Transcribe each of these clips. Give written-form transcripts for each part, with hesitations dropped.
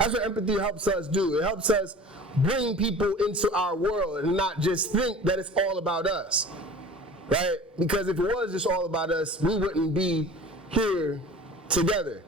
That's what empathy helps us do. It helps us bring people into our world and not just think that it's all about us, right? Because if it was just all about us, we wouldn't be here together.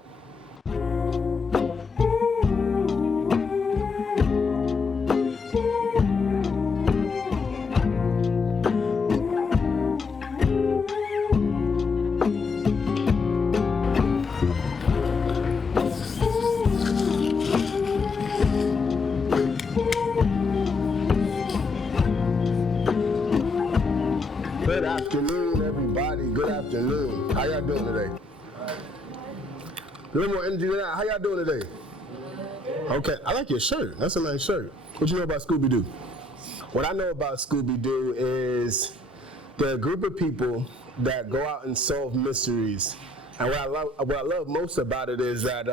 Good afternoon, everybody. Good afternoon. How y'all doing today? A little more energy than that. How y'all doing today? Okay, I like your shirt. That's a nice shirt. What you know about Scooby-Doo? What I know about Scooby-Doo is they're a group of people that go out and solve mysteries. And what I love most about it is that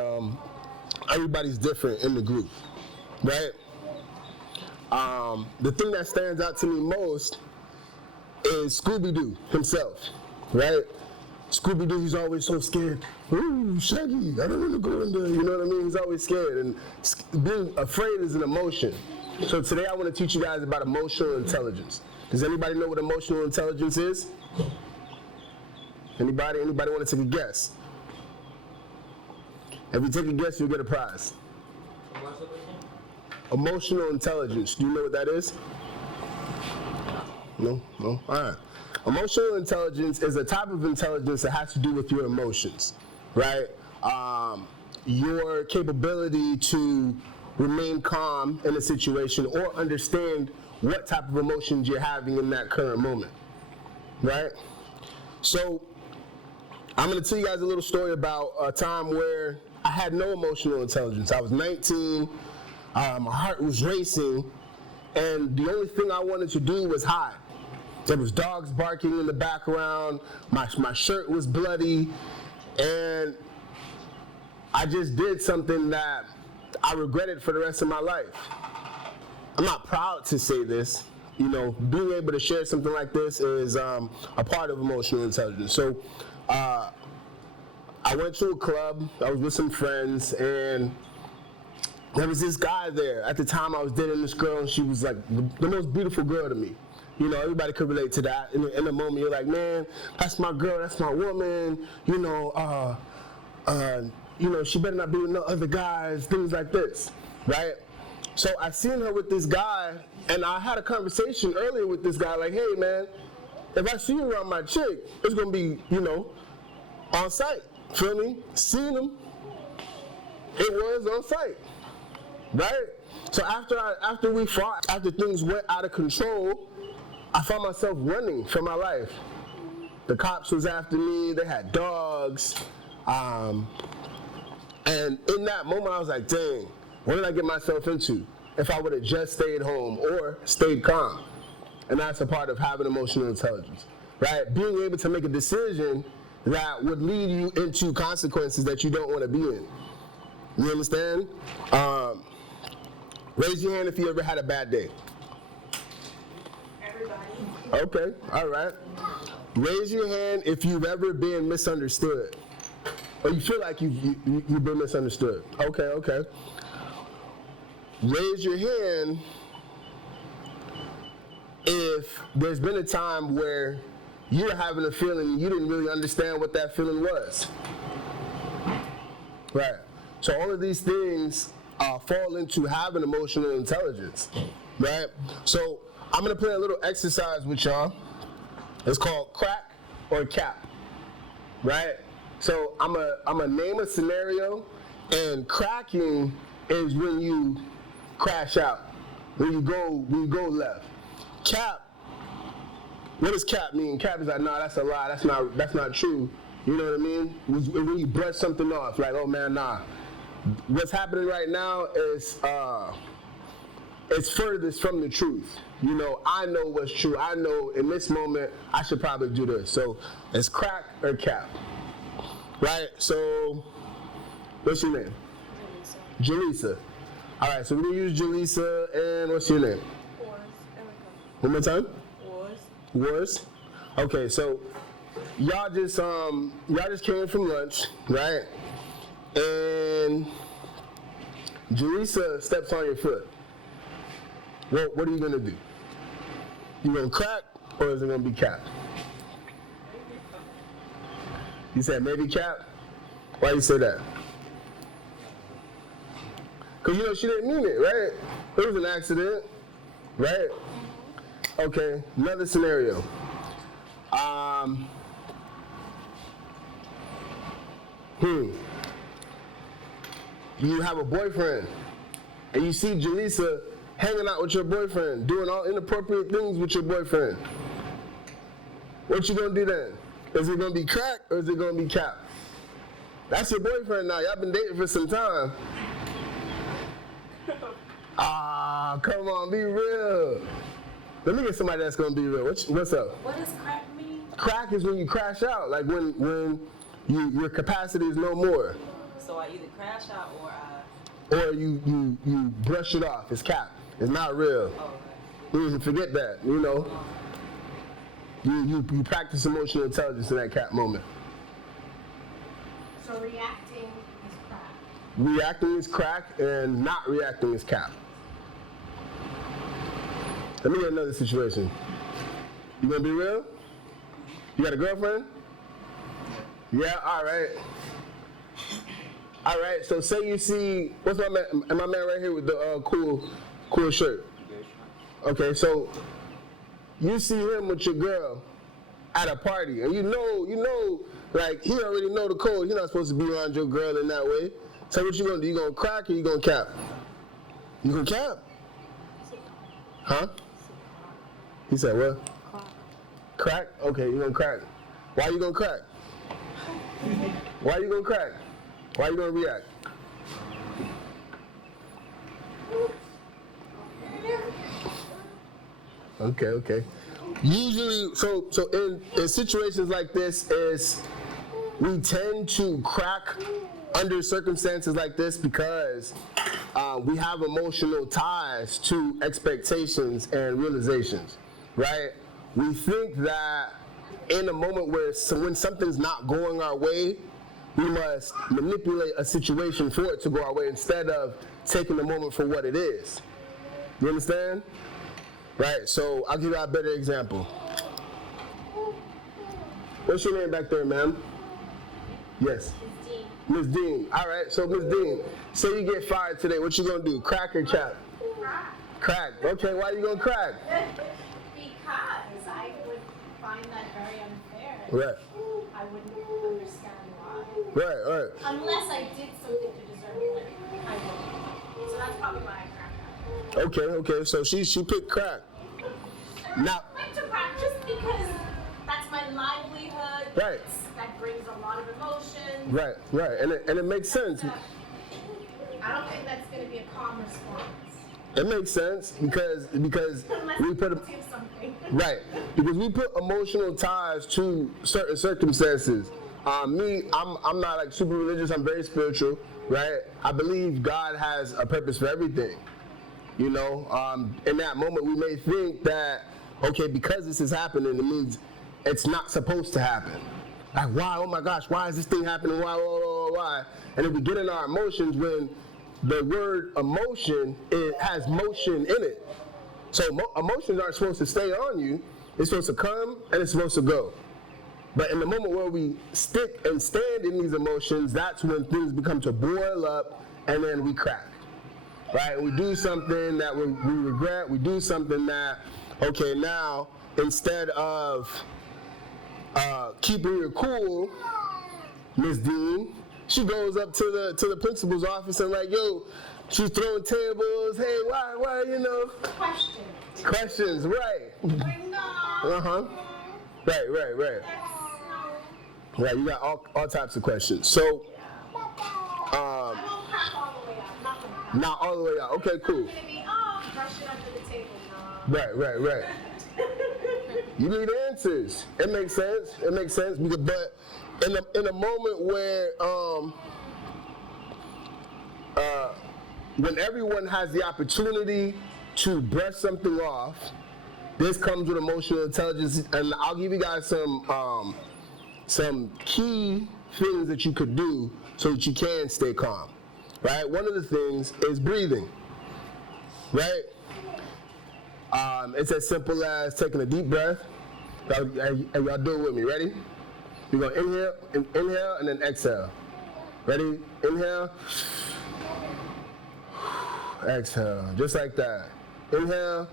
everybody's different in the group, right? The thing that stands out to me most is Scooby-Doo himself, right? Scooby-Doo, he's always so scared. Ooh, Shaggy, I don't want to go in there, you know what I mean? He's always scared, and being afraid is an emotion. So today I want to teach you guys about emotional intelligence. Does anybody know what emotional intelligence is? Anybody want to take a guess? If you take a guess, you'll get a prize. Emotional intelligence, do you know what that is? No? All right. Emotional intelligence is a type of intelligence that has to do with your emotions, right? Your capability to remain calm in a situation or understand what type of emotions you're having in that current moment, right? So I'm going to tell you guys a little story about a time where I had no emotional intelligence. I was 19, my heart was racing, and the only thing I wanted to do was hide. There was dogs barking in the background, my shirt was bloody, and I just did something that I regretted for the rest of my life. I'm not proud to say this, you know, being able to share something like this is a part of emotional intelligence. So I went to a club, I was with some friends, and there was this guy there. At the time I was dating this girl, and she was like the most beautiful girl to me. You know, everybody could relate to that. In the moment, you're like, man, that's my girl, that's my woman. You know, she better not be with no other guys, things like this, right? So I seen her with this guy, and I had a conversation earlier with this guy, like, hey, man, if I see you around my chick, it's gonna be, you know, on site. Feel me? Seen him, it was on site, right? So after we fought, after things went out of control, I found myself running for my life. The cops was after me, they had dogs, and in that moment I was like, dang, what did I get myself into if I would have just stayed home or stayed calm? And that's a part of having emotional intelligence, right? Being able to make a decision that would lead you into consequences that you don't want to be in. You understand? Raise your hand if you ever had a bad day. Okay, all right. Raise your hand if you've ever been misunderstood, or you feel like you've been misunderstood. Okay. Raise your hand if there's been a time where you're having a feeling and you didn't really understand what that feeling was. Right. So all of these things fall into having emotional intelligence, right? So I'm gonna play a little exercise with y'all. It's called crack or cap, right? So I'm a name a scenario, and cracking is when you crash out, when you go left. Cap, what does cap mean? Cap is like, nah, that's a lie, that's not true. You know what I mean? When you brush something off, like, oh man, nah. What's happening right now is it's furthest from the truth. You know, I know what's true. I know in this moment I should probably do this. So it's crack or cap, right? So what's your name? Jaleesa. All right, so we're gonna use Jaleesa, and what's your name? Wars. One more time. Wars. Okay, so y'all just came from lunch, right? And Jaleesa steps on your foot. What are you gonna do? You gonna crack or is it gonna be cap? You said maybe cap? Why you say that? Cause you know she didn't mean it, right? It was an accident, right? Okay, another scenario. You have a boyfriend, and you see Jaleesa hanging out with your boyfriend, doing all inappropriate things with your boyfriend. What you gonna do then? Is it gonna be crack or is it gonna be cap? That's your boyfriend now. Y'all been dating for some time. Come on, be real. Let me get somebody that's gonna be real. What's up? What does crack mean? Crack is when you crash out, like when your capacity is no more. So I either crash out or you brush it off. It's cap. It's not real. Forget that. You know. You practice emotional intelligence in that cap moment. So reacting is crack. Reacting is crack, and not reacting is cap. Let me get another situation. You gonna be real? You got a girlfriend? Yeah. All right. All right. So say you see what's my man? My man right here with the cool shirt. Okay. So you see him with your girl at a party, and you know, like he already know the code. He's not supposed to be around your girl in that way. So what you gonna do? You gonna crack or you gonna cap? You gonna cap? Huh? He said what? Crack? Okay, you gonna crack. Why you gonna crack? Why you gonna crack? Why you gonna react? Okay. Usually, so in situations like this, we tend to crack under circumstances like this because we have emotional ties to expectations and realizations, right? We think that in a moment when something's not going our way, we must manipulate a situation for it to go our way instead of taking the moment for what it is. You understand? Right, so I'll give you a better example. What's your name back there, ma'am? Yes. Miss Dean. All right, so Miss Dean, say you get fired today, what you gonna do? Crack or cap? Crack. Okay, why you gonna crack? Because I would find that very unfair. Right. I wouldn't understand why. Right. Unless I did something to deserve it, I wouldn't. So that's probably why I crack out. Okay, so she picked crack. Now, I like to crack just because that's my livelihood. Right. That brings a lot of emotion. Right, and it makes sense. I don't think that's going to be a calm response. It makes sense because Unless we put do something. Right, because we put emotional ties to certain circumstances. I'm not like super religious. I'm very spiritual, right? I believe God has a purpose for everything. You know, in that moment we may think that, okay, because this is happening, it means it's not supposed to happen. Like, why? Oh my gosh, why is this thing happening? Why? And if we get in our emotions, when the word emotion, it has motion in it. So emotions aren't supposed to stay on you. It's supposed to come and it's supposed to go. But in the moment where we stick and stand in these emotions, that's when things become to boil up and then we crack. Right? We do something that we regret. We do something that, okay, now instead of keeping your cool, Miss Dean, she goes up to the principal's office and like, yo, she's throwing tables. Hey, why, you know? Questions, right? Right. Right, you got all types of questions. So, I won't crack all the way out. Not gonna crack. not all the way out. Okay, cool. It's gonna be, brush it under the table. Right. You need answers. It makes sense. Because, but in a moment where when everyone has the opportunity to brush something off, this comes with emotional intelligence, and I'll give you guys some key things that you could do so that you can stay calm. right? One of the things is breathing, right? It's as simple as taking a deep breath. And y'all do it with me. Ready? We're going to inhale, and then exhale. Ready? Inhale. Exhale. Just like that. Inhale.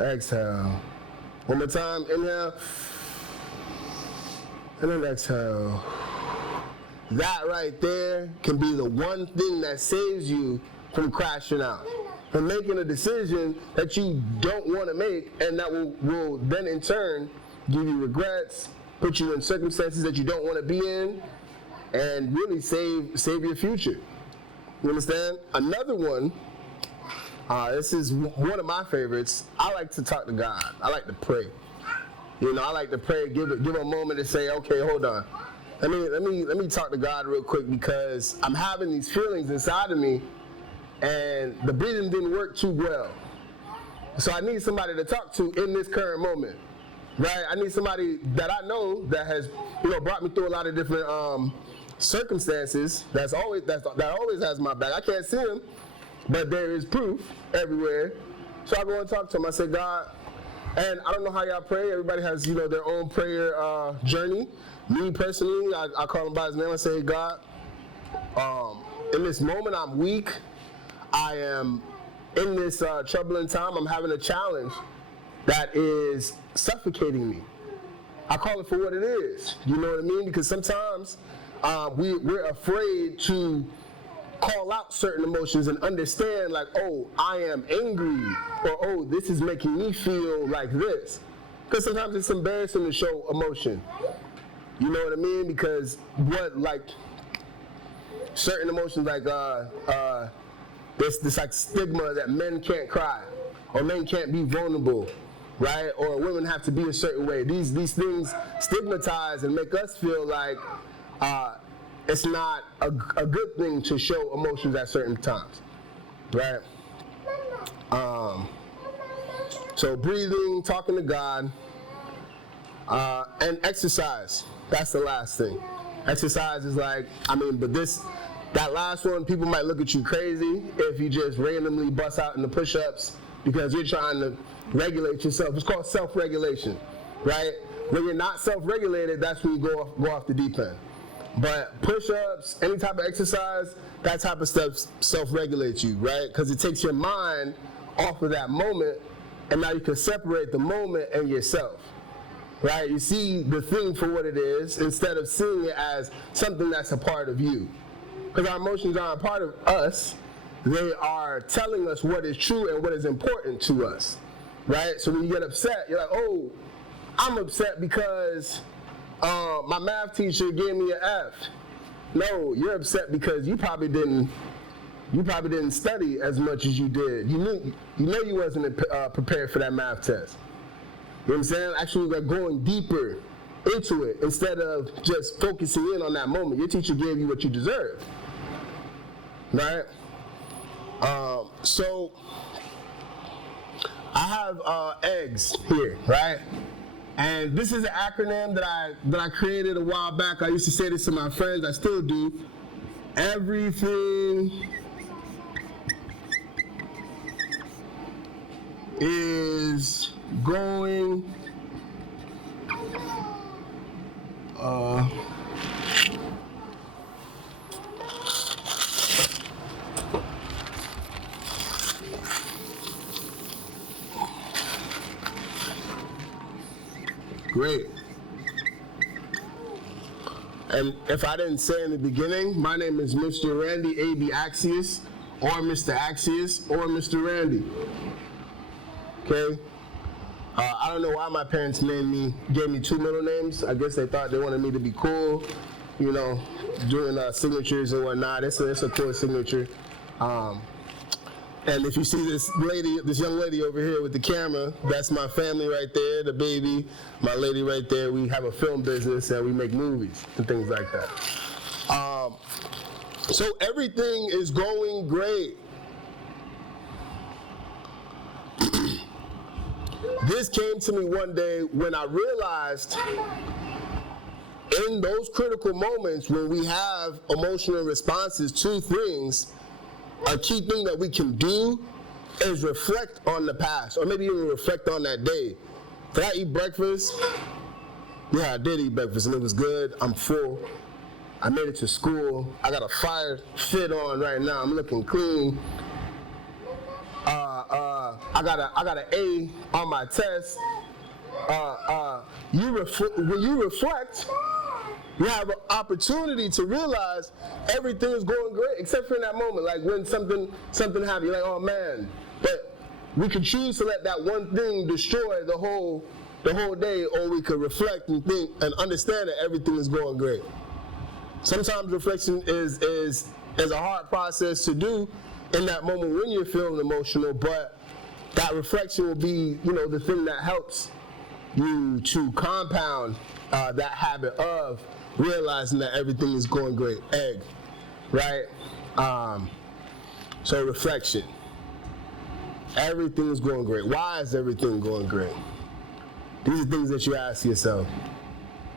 Exhale. One more time. Inhale. And then exhale. That right there can be the one thing that saves you from crashing out, from making a decision that you don't want to make, and that will then in turn give you regrets, put you in circumstances that you don't want to be in, and really save your future. You understand? Another one, this is one of my favorites. I like to talk to God. I like to pray. You know, I like to pray, give a moment to say, okay, hold on. Let me talk to God real quick, because I'm having these feelings inside of me, and the breathing didn't work too well. So I need somebody to talk to in this current moment, right? I need somebody that I know that has, brought me through a lot of different circumstances. That always has my back. I can't see him, but there is proof everywhere. So I go and talk to him. I say, God, and I don't know how y'all pray. Everybody has, their own prayer journey. Me personally, I call him by his name. I say, hey, God, in this moment I'm weak. I am in this troubling time. I'm having a challenge that is suffocating me. I call it for what it is. You know what I mean? Because sometimes we're afraid to call out certain emotions and understand, like, oh, I am angry, or oh, this is making me feel like this. Because sometimes it's embarrassing to show emotion. You know what I mean? Because certain emotions, like this like stigma that men can't cry, or men can't be vulnerable, right? Or women have to be a certain way. These things stigmatize and make us feel like it's not a good thing to show emotions at certain times, right? So breathing, talking to God, and exercise. That's the last thing. Exercise is that last one, people might look at you crazy if you just randomly bust out in the push-ups because you're trying to regulate yourself. It's called self-regulation, right? When you're not self-regulated, that's when you go off the deep end. But push-ups, any type of exercise, that type of stuff self-regulates you, right? Because it takes your mind off of that moment, and now you can separate the moment and yourself, right? You see the thing for what it is instead of seeing it as something that's a part of you. Because our emotions aren't a part of us. They are telling us what is true and what is important to us, right? So when you get upset, you're like, oh, I'm upset because my math teacher gave me an F. No, you're upset because you probably didn't study as much as you did. You know you wasn't prepared for that math test. You know what I'm saying? Actually, we're going deeper into it instead of just focusing in on that moment. Your teacher gave you what you deserve, right? So I have eggs here, right? And this is an acronym that I created a while back. I used to say this to my friends. I still do. Everything is going great. And if I didn't say in the beginning, my name is Mr. Randy A.B. Axius, or Mr. Axius, or Mr. Randy. Okay? I don't know why my parents gave me two middle names. I guess they thought they wanted me to be cool, doing signatures and whatnot. It's a cool signature. And if you see this young lady over here with the camera, that's my family right there, the baby, my lady right there. We have a film business and we make movies and things like that. So everything is going great. This came to me one day when I realized in those critical moments when we have emotional responses to things, a key thing that we can do is reflect on the past, or maybe even reflect on that day. Did I eat breakfast? Yeah, I did eat breakfast, and it was good. I'm full. I made it to school. I got a fire fit on right now. I'm looking clean. I got an A on my test. When you reflect, you have an opportunity to realize everything is going great, except for in that moment, like when something happened, you're like, oh man. But we could choose to let that one thing destroy the whole day, or we could reflect and think and understand that everything is going great. Sometimes reflection is a hard process to do in that moment when you're feeling emotional, but that reflection will be, the thing that helps you to compound that habit of realizing that everything is going great. Egg, right? So reflection. Everything is going great. Why is everything going great? These are things that you ask yourself.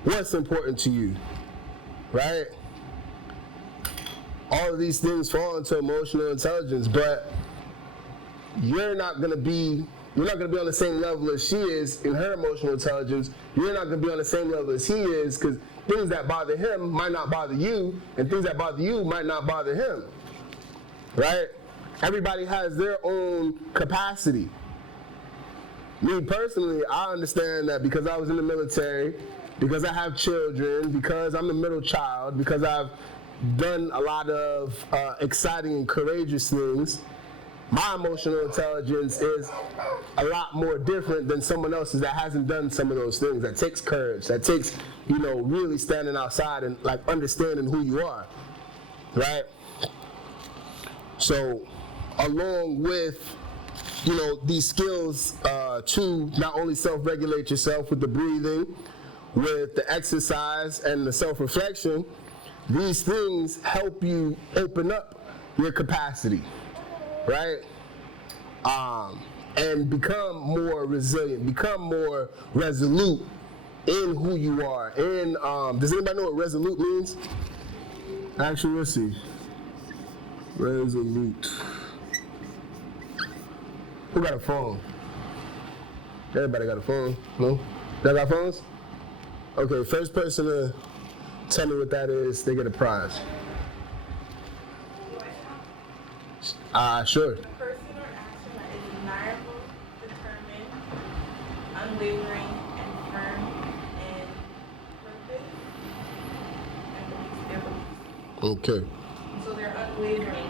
What's important to you, right? All of these things fall into emotional intelligence, but you're not gonna be on the same level as she is in her emotional intelligence. You're not gonna be on the same level as he is, because things that bother him might not bother you, and things that bother you might not bother him, right? Everybody has their own capacity. Me personally, I understand that because I was in the military, because I have children, because I'm a middle child, because I've done a lot of exciting and courageous things, my emotional intelligence is a lot more different than someone else's that hasn't done some of those things. That takes courage, that takes, really standing outside and like understanding who you are, right? So along with, these skills to not only self-regulate yourself with the breathing, with the exercise and the self-reflection, these things help you open up your capacity, right? And become more resilient, become more resolute in who you are. And does anybody know what resolute means? Actually, let's see. Resolute. Who got a phone? Everybody got a phone? No? Y'all got phones? Okay, first person to tell me what that is, they get a prize. Sure. A person or action that is admirable, determined, unwavering, and firm in purpose and their beliefs. Okay. So they're unwavering.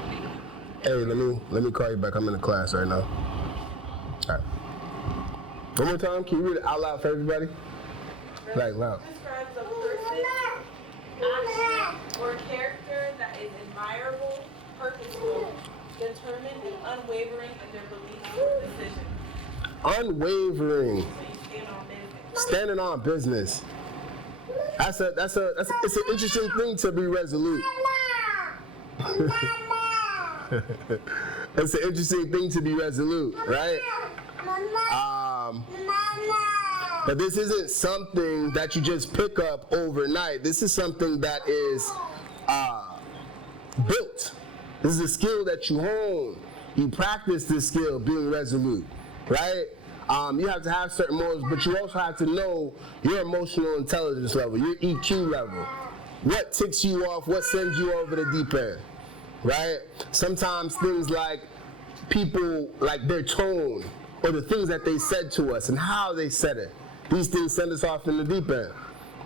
Hey, let me call you back. I'm in a class right now. All right. One more time. Can you read it out loud for everybody? Like loud. Describes a person, action, or character that is admirable, purposeful, determined, and unwavering in their beliefs or decisions. Unwavering. So you stand on business. Standing on business. It's an interesting thing to be resolute. It's an interesting thing to be resolute, right? But this isn't something that you just pick up overnight. This is something that is built. This is a skill that you hone. You practice this skill, being resolute, right? You have to have certain motives, but you also have to know your emotional intelligence level, your EQ level. What ticks you off, what sends you over the deep end, right? Sometimes things like people, like their tone, or the things that they said to us and how they said it. These things send us off in the deep end,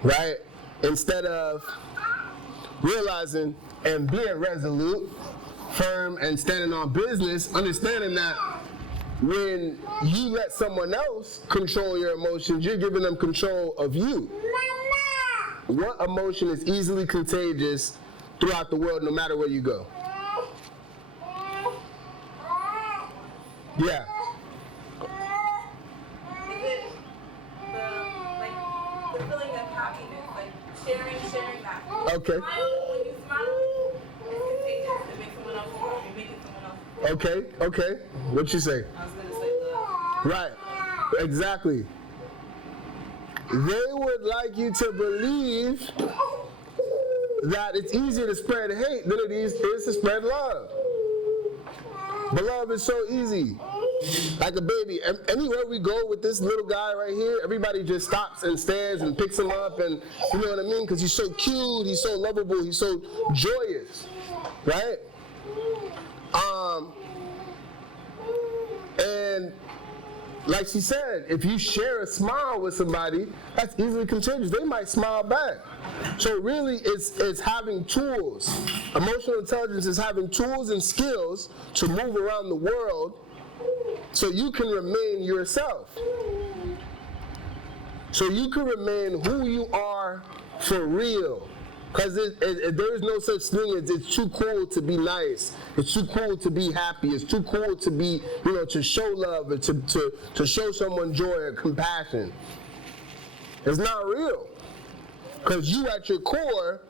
right? Instead of realizing and being resolute, firm, and standing on business, understanding that when you let someone else control your emotions, you're giving them control of you. What emotion is easily contagious throughout the world, no matter where you go? Yeah. The feeling of happiness, like sharing that. Okay. When you smile, it's contagious. It makes someone else happy. You're making someone else happy. Okay. What you say? I was gonna say the Right. Exactly. they would like you to believe that it's easier to spread hate than it is to spread love. But love is so easy. Like a baby. Anywhere we go with this little guy right here, everybody just stops and stares and picks him up, and you know what I mean? Because he's so cute, he's so lovable, he's so joyous, right? And like she said, if you share a smile with somebody, that's easily contagious. They might smile back. So really, it's having tools. Emotional intelligence is having tools and skills to move around the world so you can remain yourself. So you can remain who you are for real. Because there is no such thing as it's too cool to be nice. It's too cool to be happy. It's too cool to be, to show love or to show someone joy or compassion. It's not real. Because you at your core,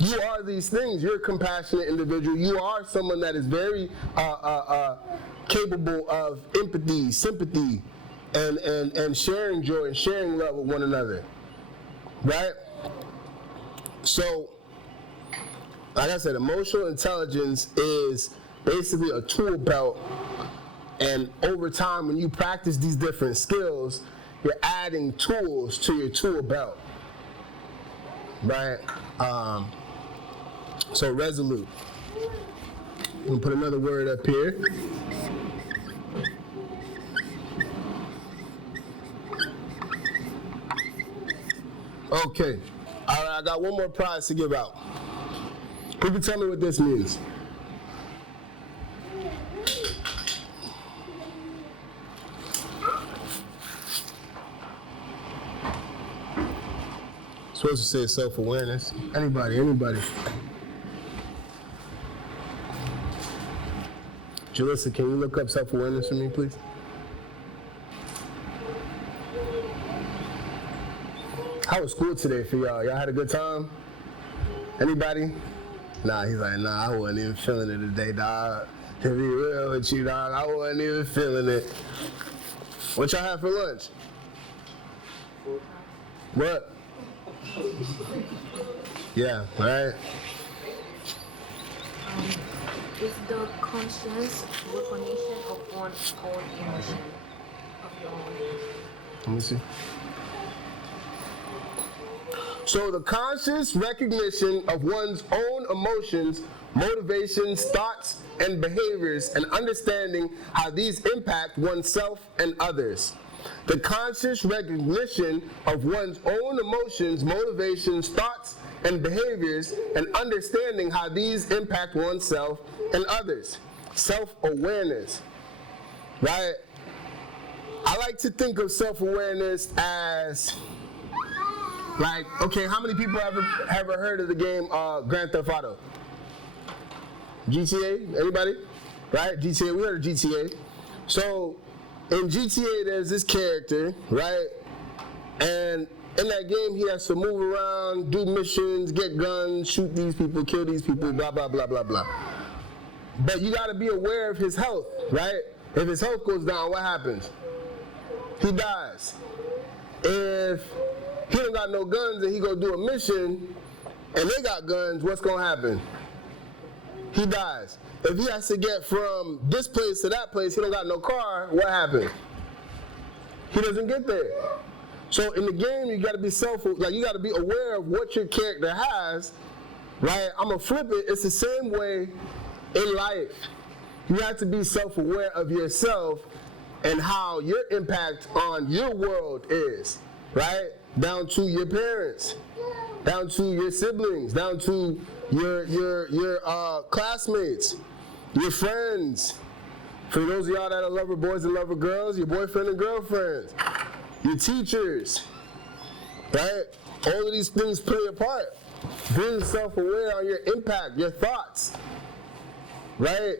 you are these things. You're a compassionate individual. You are someone that is very capable of empathy, sympathy, and sharing joy and sharing love with one another. Right? So, like I said, emotional intelligence is basically a tool belt, and over time, when you practice these different skills, you're adding tools to your tool belt, right? So resolute. I'm gonna put another word up here. Okay. All right, I got one more prize to give out. Who can tell me what this means? Supposed to say self-awareness. Anybody. Jalissa, can you look up self-awareness for me, please? How was school today for y'all? Y'all had a good time? Anybody? Nah, he's like, nah, I wasn't even feeling it today, dog. To be real with you, dog, I wasn't even feeling it. What y'all have for lunch? What? Yeah, right? It's the conscious recognition of one's own emotion, of your own. Let me see. So the conscious recognition of one's own emotions, motivations, thoughts, and behaviors, and understanding how these impact oneself and others. The conscious recognition of one's own emotions, motivations, thoughts, and behaviors, and understanding how these impact oneself and others. Self-awareness, right? I like to think of self-awareness as, like, okay, how many people ever heard of the game Grand Theft Auto? GTA, anybody? Right, GTA, we heard of GTA. So, in GTA, there's this character, right? And in that game, he has to move around, do missions, get guns, shoot these people, kill these people, blah, blah, blah, blah, blah. But you gotta be aware of his health, right? If his health goes down, what happens? He dies. If he don't got no guns and he go do a mission and they got guns, what's gonna happen? He dies. If he has to get from this place to that place, he don't got no car, what happens? He doesn't get there. So in the game, you gotta be you gotta be aware of what your character has, right? I'm gonna flip it, it's the same way in life. You have to be self-aware of yourself and how your impact on your world is, right? Down to your parents, down to your siblings, down to your classmates, your friends. For those of y'all that are lover boys and lover girls, your boyfriend and girlfriends, your teachers, right? All of these things play a part. Being self-aware on your impact, your thoughts, right?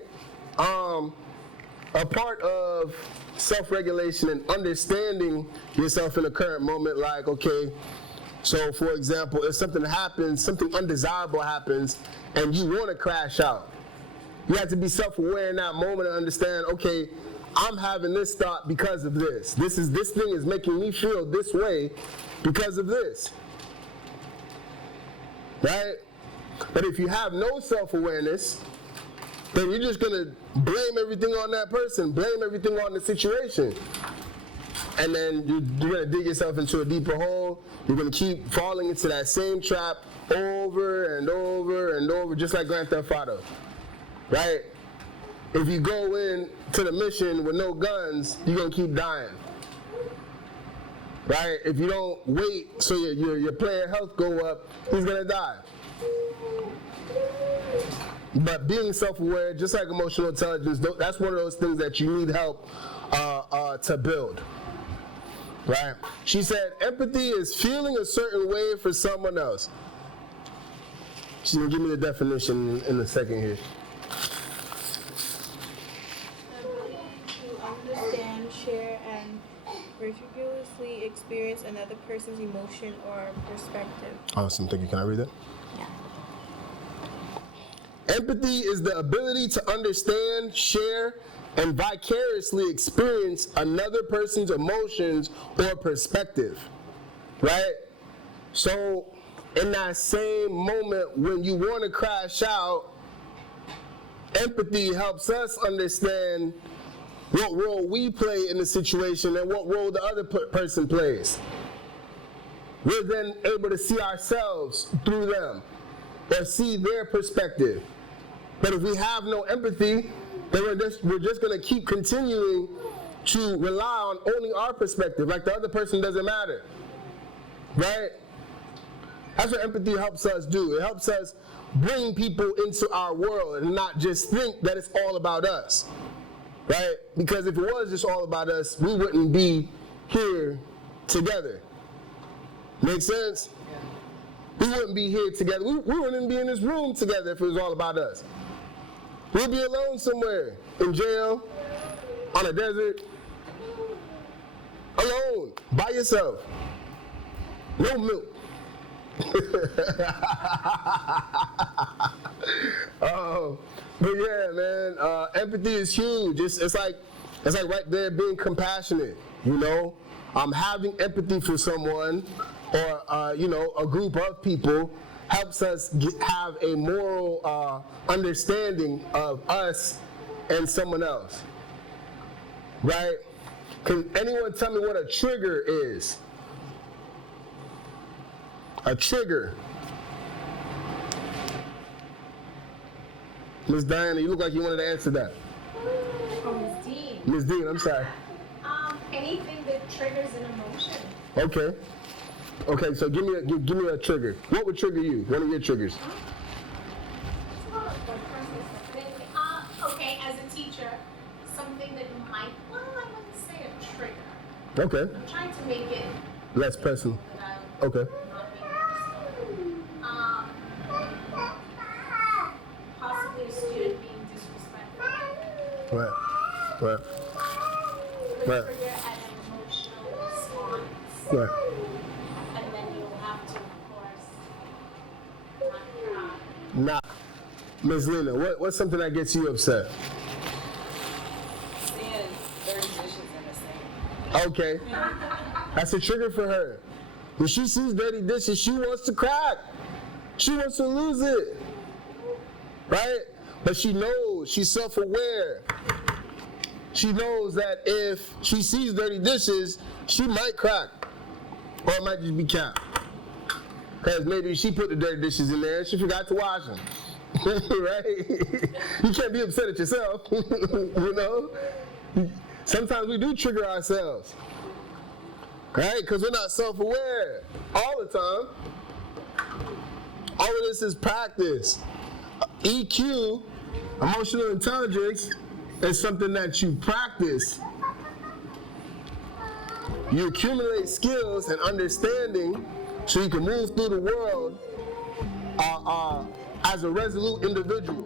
A part of self-regulation and understanding yourself in the current moment, like, okay, so for example, if something happens, something undesirable happens, and you want to crash out, you have to be self-aware in that moment and understand, okay, I'm having this thought because of this. This thing is making me feel this way because of this. Right? But if you have no self-awareness, then you're just gonna blame everything on that person, blame everything on the situation. And then you're gonna dig yourself into a deeper hole. You're gonna keep falling into that same trap over and over and over, just like Grand Theft Auto. Right? If you go in to the mission with no guns, you're gonna keep dying. Right? If you don't wait so your player health go up, he's gonna die. But being self-aware, just like emotional intelligence, that's one of those things that you need help to build. Right? She said, empathy is feeling a certain way for someone else. She's gonna give me the definition in a second here. Understand, share, and rigorously experience another person's emotion or perspective. Awesome, thank you. Can I read that? Yeah. Empathy is the ability to understand, share, and vicariously experience another person's emotions or perspective. Right? So, in that same moment when you want to crash out, empathy helps us understand what role we play in the situation and what role the other person plays. We're then able to see ourselves through them or see their perspective. But if we have no empathy, then we're just going to keep continuing to rely on only our perspective, like the other person doesn't matter. Right? That's what empathy helps us do. It helps us bring people into our world and not just think that it's all about us. Right? Because if it was just all about us, we wouldn't be here together. Make sense? We wouldn't be here together. We wouldn't be in this room together if it was all about us. We'd be alone somewhere, in jail, on a desert, alone, by yourself. No milk. But yeah, man, empathy is huge. It's like right there being compassionate, you know? Having empathy for someone or, a group of people helps us have a moral understanding of us and someone else, right? Can anyone tell me what a trigger is? A trigger. Miss Diana, you look like you wanted to answer that. Oh, Ms. Dean. Miss Dean, I'm sorry. Anything that triggers an emotion. Okay. Okay, so give me a trigger. What would trigger you? One of your triggers. Okay, as a teacher, something that might, well, I wouldn't say a trigger. Okay. I'm trying to make it Less personal. Okay. Not being possibly a student being disrespectful. Right. Could trigger an emotional response. Right. And then you'll have to, of course, not cry. Nah. Ms. Lena, what's something that gets you upset? Seeing dirty dishes in the sink. Okay. That's a trigger for her. When she sees dirty dishes, she wants to crack. She wants to lose it. Right? But she knows, she's self-aware. She knows that if she sees dirty dishes, she might crack. Or it might just be cap. Because maybe she put the dirty dishes in there and she forgot to wash them. Right? You can't be upset at yourself. You know? Sometimes we do trigger ourselves. Right? Because we're not self-aware all the time. All of this is practice. EQ, emotional intelligence, is something that you practice. You accumulate skills and understanding so you can move through the world as a resolute individual.